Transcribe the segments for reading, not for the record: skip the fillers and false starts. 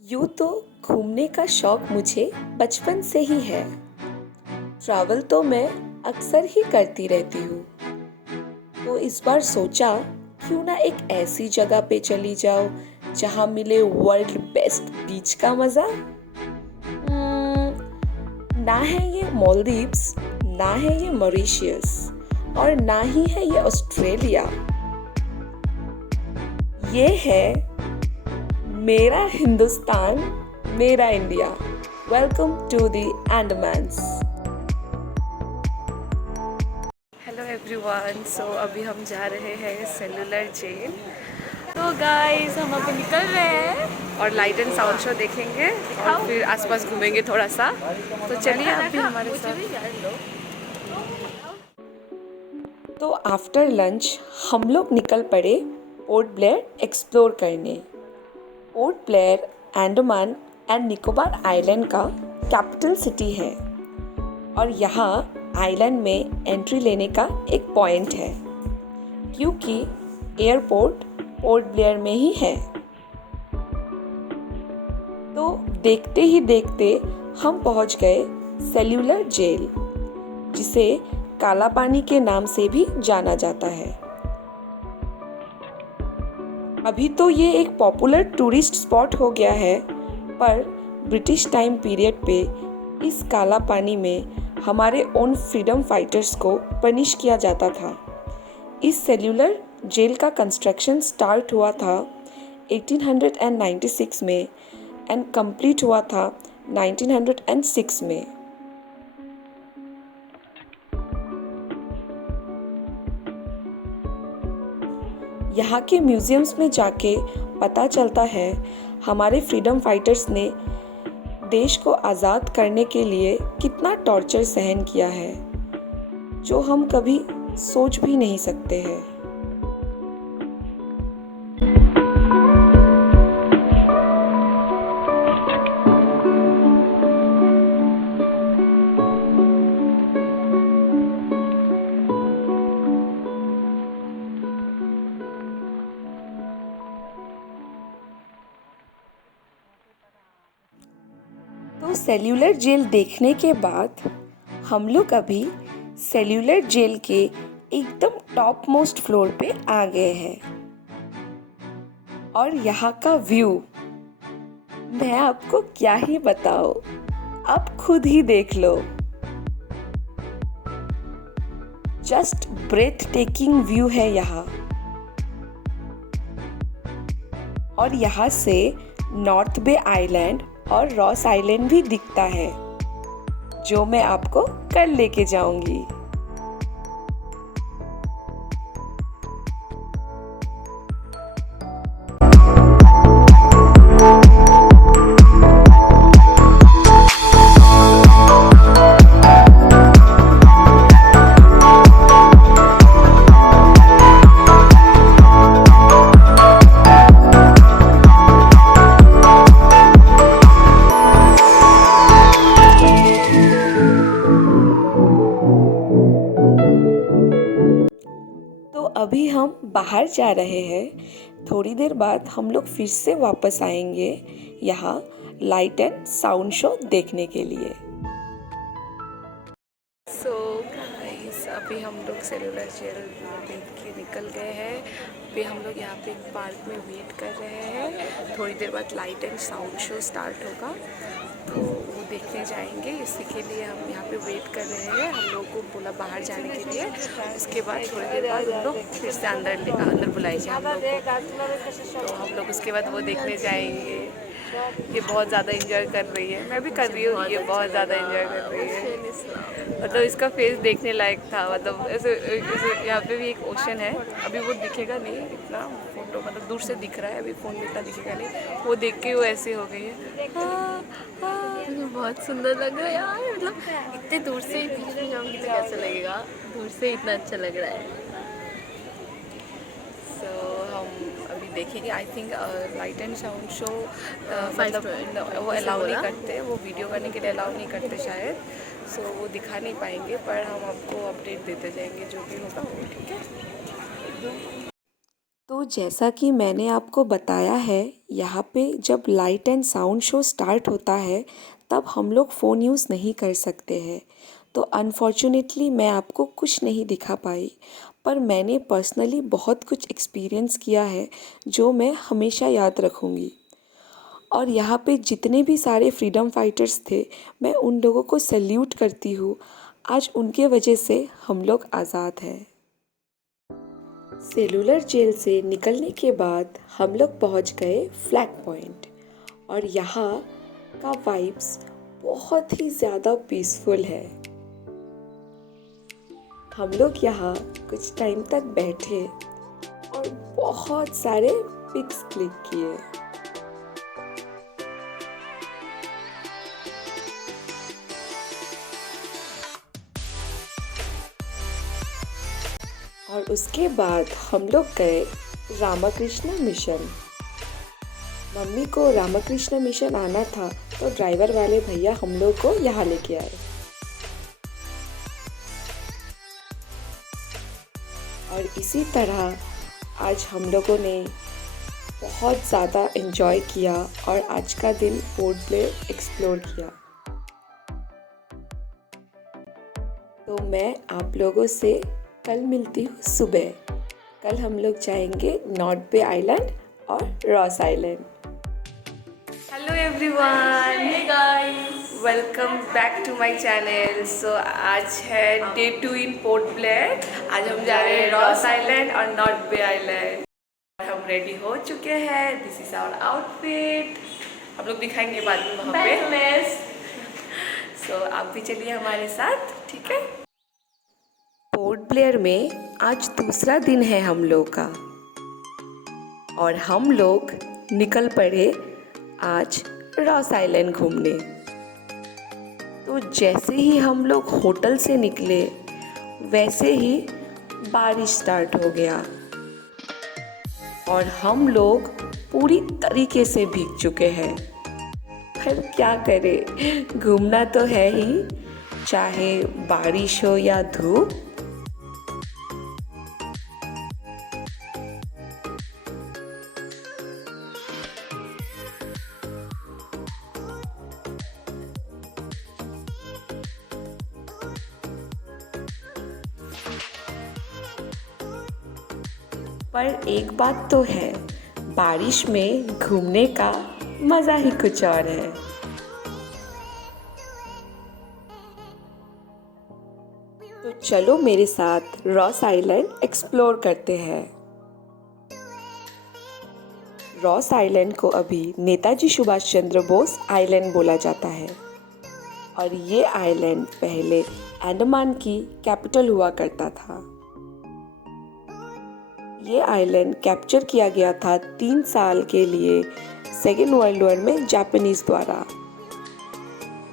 यूँ तो घूमने का शौक मुझे बचपन से ही है। ट्रैवल तो मैं अक्सर ही करती रहती हूँ। तो इस बार सोचा क्यों ना एक ऐसी जगह पे चली जाओ जहाँ मिले वर्ल्ड बेस्ट बीच का मज़ा। ना है ये मालदीव्स, ना है ये मॉरिशियस और ना ही है ये ऑस्ट्रेलिया। ये है मेरा हिंदुस्तान, मेरा India. Welcome to the Andamans. Hello everyone, so अभी हम जा रहे हैं सेलुलर जेल। तो गाइस हम अभी निकल रहे हैं और लाइट एंड साउंड शो देखेंगे और फिर आसपास घूमेंगे थोड़ा सा। तो चलिए अभी हमारे साथ। तो आफ्टर लंच हम लोग निकल पड़े पोर्ट ब्लेयर एक्सप्लोर करने। Port Blair Andaman and Nicobar island का कैपिटल सिटी है और यहाँ आइलैंड में एंट्री लेने का एक पॉइंट है क्योंकि एयरपोर्ट पोर्ट ब्लेयर में ही है। तो देखते ही देखते हम पहुँच गए सेल्यूलर जेल, जिसे काला पानी के नाम से भी जाना जाता है। अभी तो ये एक पॉपुलर टूरिस्ट स्पॉट हो गया है, पर ब्रिटिश टाइम पीरियड पे इस काला पानी में हमारे ओन फ्रीडम फाइटर्स को पनिश किया जाता था। इस सेल्यूलर जेल का कंस्ट्रक्शन स्टार्ट हुआ था 1896 में एंड कंप्लीट हुआ था 1906 में। यहाँ के म्यूजियम्स में जाके पता चलता है हमारे फ्रीडम फाइटर्स ने देश को आज़ाद करने के लिए कितना टॉर्चर सहन किया है, जो हम कभी सोच भी नहीं सकते हैं। तो सेल्यूलर जेल देखने के बाद हम लोग अभी सेल्यूलर जेल के एकदम टॉप मोस्ट फ्लोर पे आ गए हैं और यहाँ का व्यू मैं आपको क्या ही बताऊं, आप खुद ही देख लो। जस्ट ब्रेथ टेकिंग व्यू है यहाँ। और यहाँ से नॉर्थ बे आइलैंड और रॉस आइलैंड भी दिखता है, जो मैं आपको कल लेके जाऊंगी। अभी हम बाहर जा रहे हैं। थोड़ी देर बाद हम लोग फिर से वापस आएंगे यहाँ लाइट एंड साउंड शो देखने के लिए। सो गाइस, अभी हम लोग सेल्यूलर जेल देख के निकल गए हैं। अभी हम लोग यहाँ पे एक पार्क में वेट कर रहे हैं। थोड़ी देर बाद light and sound show start होगा, तो वो देखने जाएंगे। इसी के लिए हम यहाँ पे वेट कर रहे हैं। हम लोग को बोला बाहर जाने के लिए, उसके बाद थोड़ी देर बाद हम लोग फिर से अंदर बुलाएंगे हम लोग को। तो हम लोग उसके बाद वो देखने जाएंगे। ये बहुत ज़्यादा एंजॉय कर रही है, मैं भी कर रही हूँ। ये बहुत ज़्यादा एंजॉय कर रही है, मतलब इसका फेस देखने लायक था। मतलब ऐसे यहाँ पे भी एक ओशन है, अभी वो दिखेगा नहीं इतना, फोटो मतलब दूर से दिख रहा है, अभी फ़ोन में इतना दिखेगा नहीं। वो देख के वो ऐसी हो गई है। बहुत सुंदर लग रहा है यार। मतलब इतने दूर से बीच में जाऊंगी तो कैसा लगेगा, दूर से इतना अच्छा लग रहा है। सो हम अभी देखेंगे। I think light and sound show मतलब वो अलाउ नहीं करते, वो वीडियो करने के लिए अलाउ नहीं करते शायद। सो वो दिखा नहीं पाएंगे, पर हम आपको अपडेट देते जाएंगे जो भी होगा। ठीक है। तो जैसा कि मैंने आपको बताया है, यहाँ पे जब light and sound show start होता है तब हम लोग फ़ोन यूज़ नहीं कर सकते हैं। तो अनफॉर्चुनेटली मैं आपको कुछ नहीं दिखा पाई, पर मैंने पर्सनली बहुत कुछ एक्सपीरियंस किया है जो मैं हमेशा याद रखूँगी। और यहाँ पे जितने भी सारे फ्रीडम फाइटर्स थे, मैं उन लोगों को सैल्यूट करती हूँ। आज उनके वजह से हम लोग आज़ाद हैं। सेलुलर जेल से निकलने के बाद हम लोग पहुंच गए फ्लैग पॉइंट और यहाँ का वाइब्स बहुत ही ज़्यादा पीसफुल है। हम लोग यहाँ कुछ टाइम तक बैठे और बहुत सारे पिक्स क्लिक किए। और उसके बाद हम लोग गए रामकृष्ण मिशन। मम्मी को रामकृष्ण मिशन आना था तो ड्राइवर वाले भैया हम लोग को यहाँ लेके आए। और इसी तरह आज हम लोगों ने बहुत ज़्यादा एंजॉय किया और आज का दिन पोर्ट ब्लेयर एक्सप्लोर किया। तो मैं आप लोगों से कल मिलती हूँ सुबह। कल हम लोग जाएंगे नॉर्थ बे आइलैंड और Ross Island. Hello everyone, hey guys, welcome back to my channel. So आज है डे 2 इन पोर्ट ब्लेयर। आज हम जा रहे हैं रॉस आइलैंड और नॉर्थ बे आइलैंड। हम रेडी हो चुके हैं। This is our outfit. हम लोग दिखाएंगे बाद में वहाँ पे। सो आप भी चलिए हमारे साथ, ठीक है। पोर्ट ब्लेयर में आज दूसरा दिन है हम लोग का और हम लोग निकल पड़े आज रॉस आइलैंड घूमने। तो जैसे ही हम लोग होटल से निकले वैसे ही बारिश स्टार्ट हो गया और हम लोग पूरी तरीके से भीग चुके हैं। पर क्या करें, घूमना तो है ही, चाहे बारिश हो या धूप। पर एक बात तो है, बारिश में घूमने का मज़ा ही कुछ और है। तो चलो मेरे साथ रॉस आइलैंड एक्सप्लोर करते हैं। रॉस आइलैंड को अभी नेताजी सुभाष चंद्र बोस आइलैंड बोला जाता है और ये आइलैंड पहले अंडमान की कैपिटल हुआ करता था। ये आइलैंड कैप्चर किया गया था 3 साल के लिए सेकेंड वर्ल्ड वॉर में जापानीज द्वारा।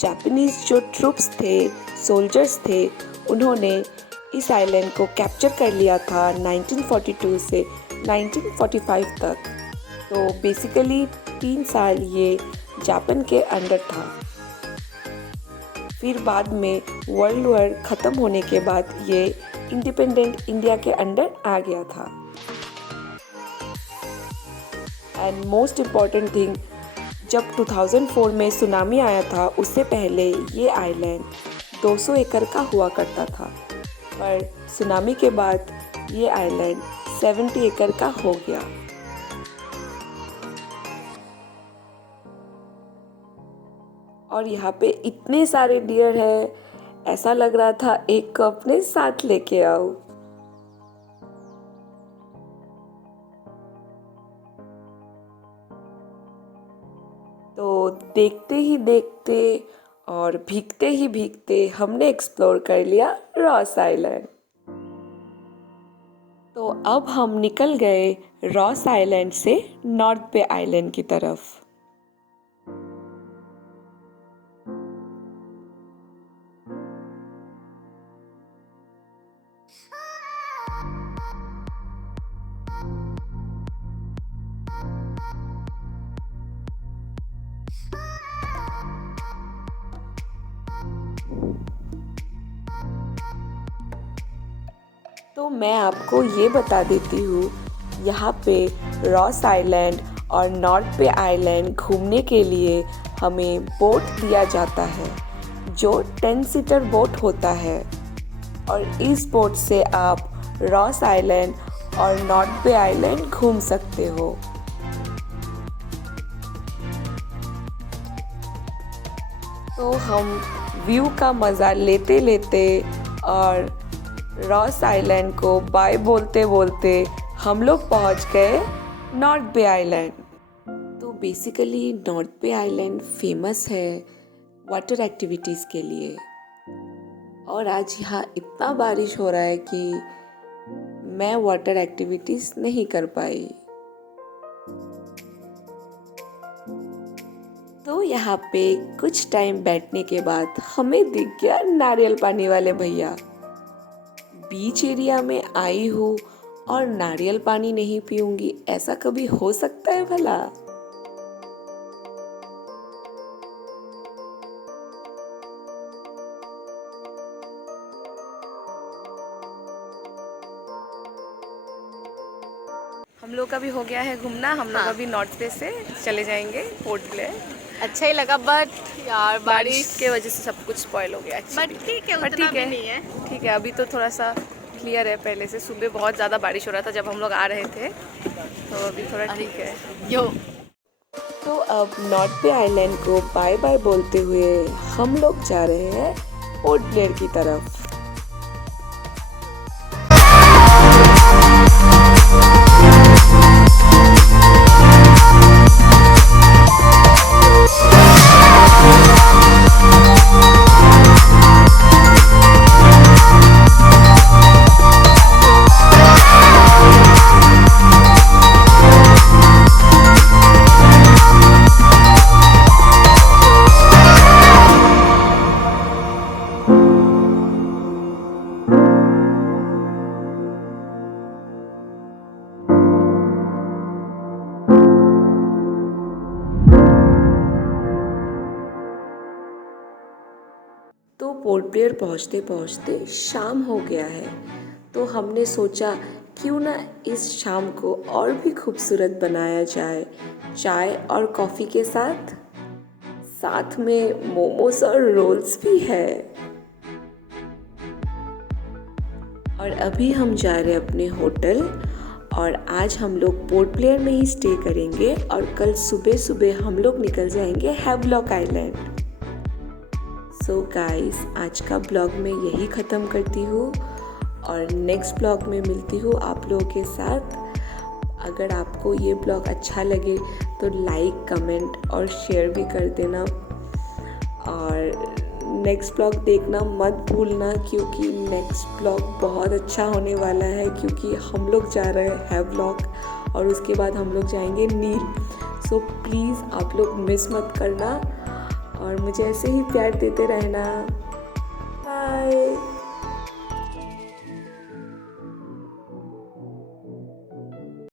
जापानीज जो ट्रूप्स थे, सोल्जर्स थे, उन्होंने इस आइलैंड को कैप्चर कर लिया था 1942 से 1945 तक। तो बेसिकली 3 साल ये जापान के अंडर था। फिर बाद में वर्ल्ड वॉर ख़त्म होने के बाद ये इंडिपेंडेंट इंडिया के अंडर आ गया था। एंड मोस्ट इम्पॉर्टेंट थिंग, जब 2004 में सुनामी आया था उससे पहले ये आइलैंड 200 एकड़ का हुआ करता था, पर सुनामी के बाद ये आइलैंड 70 एकड़ का हो गया। और यहाँ पे इतने सारे डियर हैं, ऐसा लग रहा था एक को अपने साथ लेके आओ। तो देखते ही देखते और भीगते ही भीगते हमने एक्सप्लोर कर लिया रॉस आइलैंड। तो अब हम निकल गए रॉस आइलैंड से नॉर्थ बे आइलैंड की तरफ। तो मैं आपको ये बता देती हूँ यहाँ पे रॉस आइलैंड और नॉर्थ बे आइलैंड घूमने के लिए हमें बोट दिया जाता है जो 10 सीटर बोट होता है और इस बोट से आप रॉस आइलैंड और नॉर्थ बे आइलैंड घूम सकते हो। तो हम व्यू का मज़ा लेते लेते और रॉस आइलैंड को बाय बोलते बोलते हम लोग पहुंच गए नॉर्थ बे आइलैंड। तो basically north Bay island famous है वाटर एक्टिविटीज़ के लिए और आज यहाँ इतना बारिश हो रहा है कि मैं वाटर एक्टिविटीज़ नहीं कर पाई। तो यहाँ पे कुछ टाइम बैठने के बाद हमें दिख गया नारियल पानी वाले भैया। बीच एरिया में आई हूँ और नारियल पानी नहीं पीऊंगी, ऐसा कभी हो सकता है भला? हम लोग का भी हो गया है घूमना। हम लोग अभी नॉर्थ पे से चले जाएंगे पोर्ट ब्लेयर। अच्छा ही लगा बट यार बारिश के वजह से सब कुछ स्पॉइल हो गया। बट ठीक है, उतना भी नहीं है। ठीक है, अभी तो थोड़ा सा क्लियर है। पहले से सुबह बहुत ज़्यादा बारिश हो रहा था जब हम लोग आ रहे थे, तो अभी थोड़ा ठीक है। यो तो अब नॉर्थ बे आइलैंड को बाय बाय बोलते हुए हम लोग जा रहे हैं पोर्ट ब्लेयर की तरफ। तो पोर्ट ब्लेयर पहुँचते पहुँचते शाम हो गया है, तो हमने सोचा क्यों ना इस शाम को और भी खूबसूरत बनाया जाए चाय और कॉफ़ी के साथ। साथ में मोमोज और रोल्स भी है। और अभी हम जा रहे हैं अपने होटल और आज हम लोग पोर्ट ब्लेयर में ही स्टे करेंगे और कल सुबह सुबह हम लोग निकल जाएंगे हैवलॉक आइलैंड। सो गाइस, आज का ब्लॉग मैं यही ख़त्म करती हूँ और नेक्स्ट ब्लॉग में मिलती हूँ आप लोगों के साथ। अगर आपको ये ब्लॉग अच्छा लगे तो लाइक, कमेंट और शेयर भी कर देना और नेक्स्ट ब्लॉग देखना मत भूलना, क्योंकि नेक्स्ट ब्लॉग बहुत अच्छा होने वाला है। क्योंकि हम लोग जा रहे हैं हैवलॉक और उसके बाद हम लोग जाएंगे नील। सो प्लीज़ आप लोग मिस मत करना और मुझे ऐसे ही प्यार देते रहना। बाय।